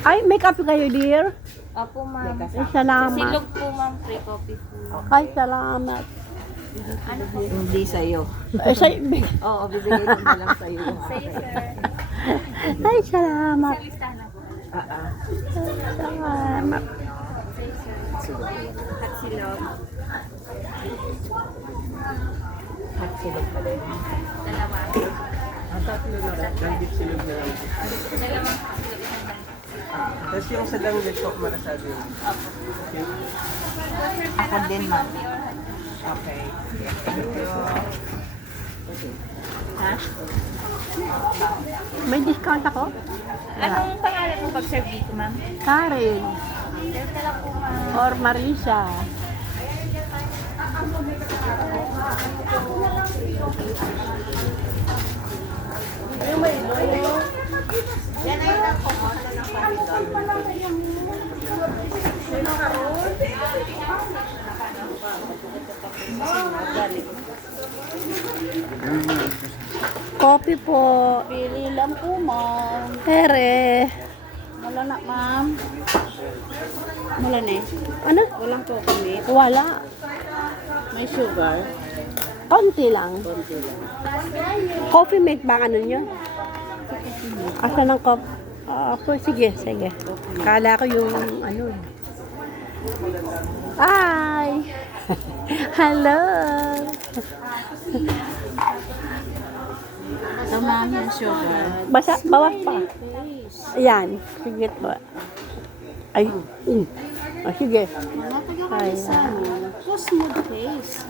Ay, make up kayo, dear. Opo, ma'am. Ay, salamat. Silog po, ma'am. Free coffee po. Ay, salamat. Ano po? Hindi sa'yo. Ay, Oo, bibigay ko na lang sa'yo. Sa'yo, sir. ay, salamat. Sa listahan na po. Salamat. Sa'yo, sir. At silog. At silog pa rin. Dalawa. Ang tatlo na lang. Danggit silog na lang. Dalawang silog na lang. Tapos yung sa danggit ko, malasabi yun. Opo. Okay. Ako din, ma'am. Okay. Ha? May discount ako? Anong pangalan mo pag-serve dito, ma'am? Karen. Serve na lang po, ma'am. Or Marisa. Yan ay lang kumoto ng pamilya. Coffee po. Pili lang po, ma'am. Ere. Wala na, ma'am. Wala na eh. Ano? Walang coconut. Wala. May sugar. Konti lang. Konti lang. Coffee mate ba ang ano nyo? Asa ng coffee? Ako, sige, sige. Kala ko yung ano. Hi! Hello! Ito, ma'am, yung sugar. Bawas pa. Ayan. Sige po. Ay. Oh, sige. Ay, So smooth face.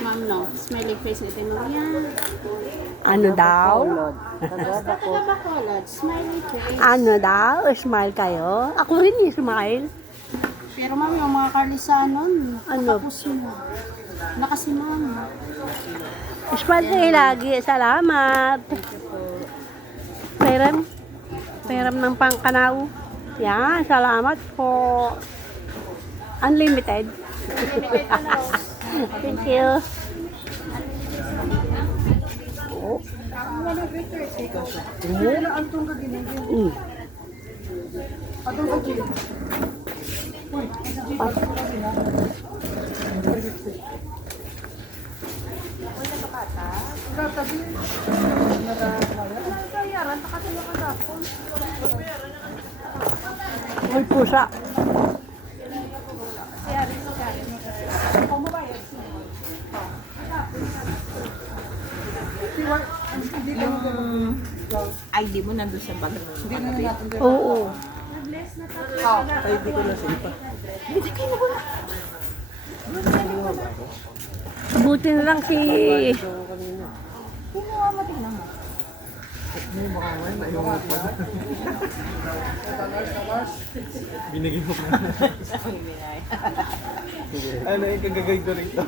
Ma'am, no. Smiling face nito mo yan. ano daw? Bacolod. Smiley face. Ano daw? Smile kayo? Ako rin yung smile. Pero ma'am, yung mga karlisanon, Ano? tapos mo. Nakasimam. Smile kayo lagi. Salamat. Peram. Peram ng pangkanaw. Yan. Salamat po. Unlimited. Thank you. Oh. Mm. Uy, pusa. ID mo nandun sa bag. Oo. Ay, di ko na silipa. Buti na lang si... Binigay mo ko. Ano yung kagagay ko rito?